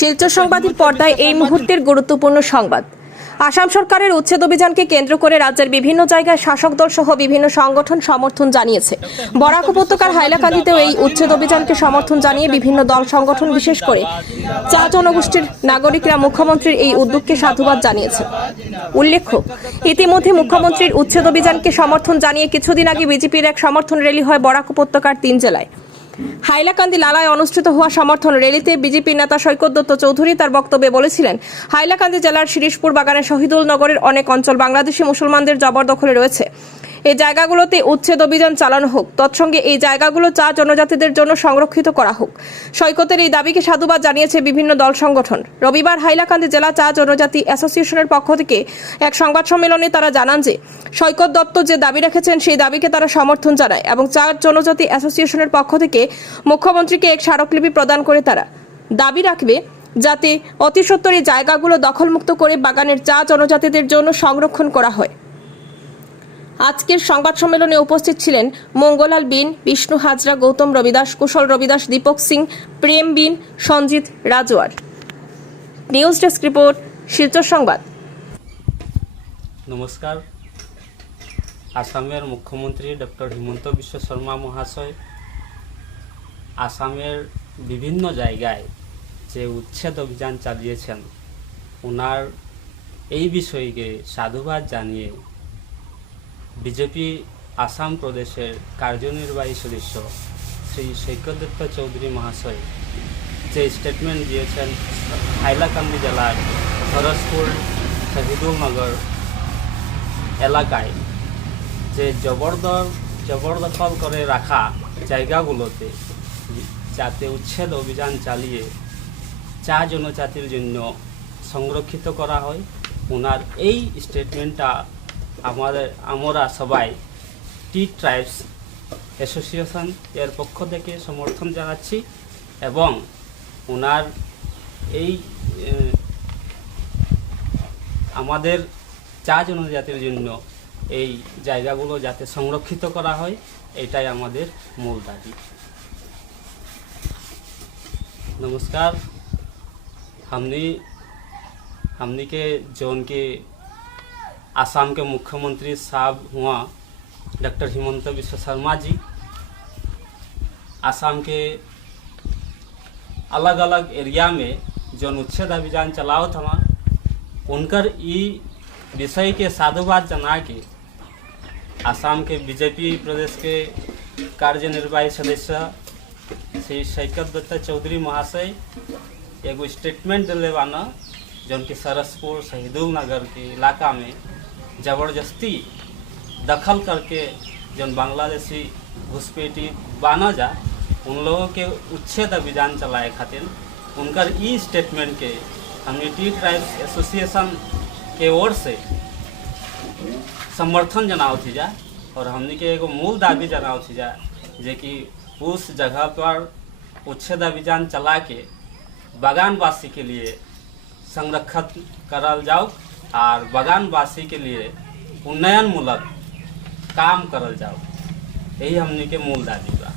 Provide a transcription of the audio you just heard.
শিলচর সংবাদের পর্দায় এই মুহূর্তের গুরুত্বপূর্ণ সংবাদ। আসাম সরকারের উচ্ছেদ অভিযানকে কেন্দ্র করে রাজ্যের বিভিন্ন জায়গায় শাসক দল সহ বিভিন্ন সংগঠন সমর্থন জানিয়েছে। বরাক উপত্যকার হাইলাকান্দিতেও এই উচ্ছেদ অভিযানকে সমর্থন জানিয়ে বিভিন্ন দল সংগঠন, বিশেষ করে চা জনগোষ্ঠীর নাগরিকরা মুখ্যমন্ত্রীর এই উদ্যোগকে সাধুবাদ জানিয়েছে। উল্লেখ্য, ইতিমধ্যে মুখ্যমন্ত্রীর উচ্ছেদ অভিযানকে সমর্থন জানিয়ে কিছুদিন আগে বিজেপির এক সমর্থন র্যালি হয় বরাক উপত্যকার 3 জেলায়। হাইলাকান্দি লালায় অনুষ্ঠিত হওয়া সমর্থন র্যালিতে বিজেপি নেতা সৈকত দত্ত চৌধুরী তার বক্তব্যে বলেছিলেন, হাইলাকান্দি জেলার শিরিশপুর বাগানের শহীদুল নগরের অনেক অঞ্চল বাংলাদেশি মুসলমানদের জবরদখলে রয়েছে। এই জায়গাগুলোতে উচ্ছেদ অভিযান চালানো হোক, তৎসঙ্গে এই জায়গাগুলো চা জনজাতিদের জন্য সংরক্ষিত করা হোক। সৈকতের এই দাবিকে সাধুবাদ জানিয়েছে বিভিন্ন দল সংগঠন। রবিবার হাইলাকান্দি জেলা চা জনজাতি অ্যাসোসিয়েশনের পক্ষ থেকে এক সংবাদ সম্মেলনে তারা জানান যে সৈকত দত্ত যে দাবি রেখেছেন সেই দাবিকে তারা সমর্থন জানায় এবং চা জনজাতি অ্যাসোসিয়েশনের পক্ষ থেকে মুখ্যমন্ত্রীকে এক স্মারকলিপি প্রদান করে তারা দাবি রাখবে যাতে অতি সত্বর এই জায়গাগুলো দখলমুক্ত করে বাগানের চা জনজাতিদের জন্য সংরক্ষণ করা হয়। আজকের সংবাদ সম্মেলনে উপস্থিত ছিলেন Mangalal Bin, Bishnu Hazra, Gautam Rabidas, Kushal Rabidas, Dipak Singh, Prem Bin, Sanjit Rajwar. News desk report, Silchar সংবাদ। নমস্কার। আসামের মুখ্যমন্ত্রী ডক্টর হিমন্ত বিশ্ব শর্মা মহাশয় আসামের বিভিন্ন জায়গায় যে উচ্ছেদ অভিযান চালিয়েছেন, ওনার এই বিষয়কে সাধুবাদ জানিয়ে বিজেপি আসাম প্রদেশের কার্যনির্বাহী সদস্য শ্রী সৈকত দত্ত চৌধুরী মহাশয় যে স্টেটমেন্ট দিয়েছেন, হাইলাকান্দি জেলার হরসপুর শহীদুল নগর এলাকায় যে জবরদখল করে রাখা জায়গাগুলোতে যাতে উচ্ছেদ অভিযান চালিয়ে চা জনজাতির জন্য সংরক্ষিত করা হয়, ওনার এই স্টেটমেন্টটা আমরা সবাই টি ট্রাইবস অ্যাসোসিয়েশন এর পক্ষ থেকে সমর্থন জানাচ্ছি এবং ওনার এই আমাদের চা জনজাতির জন্য এই জায়গাগুলো যাতে সংরক্ষিত করা হয়, এটাই আমাদের মূল দাবি। नमस्कार। हमने के जोन के आसाम के मुख्यमंत्री साहब हुआ डॉक्टर हिमंत बिश्व शर्मा जी आसाम के अलग अलग एरिया में जो उच्छेद अभियान चलाओ था, उनकर ई विषय के साधुवाद जना के आसाम के बीजेपी प्रदेश के कार्यनिर्वाही सदस्य श्री सैकत दत्त चौधरी महाशय एगो स्टेटमेंट दिले बाना, जौन कि सरसपुर शहीदुल नगर के इलाका में ज़बरदस्ती दखल करके जौन बांग्लादेशी घुसपैठी बाना जा, उन लोगों के उच्छेद अभियान चलाए खातिर उनकर ई स्टेटमेंट के हमने टी ट्राइब्स एसोसिएशन के ओर से समर्थन जनाओ थी जा और हमने के एगो मूल दाबी जनाओ थी जा जे कि उस जगह पर उच्छेद अभियान चला के बागानवासी के लिए संरक्षित करल जाओ और बागानवासी के लिए उन्नयनमूलक काम करल जाओ, यही हमने के मूल दाबी बा।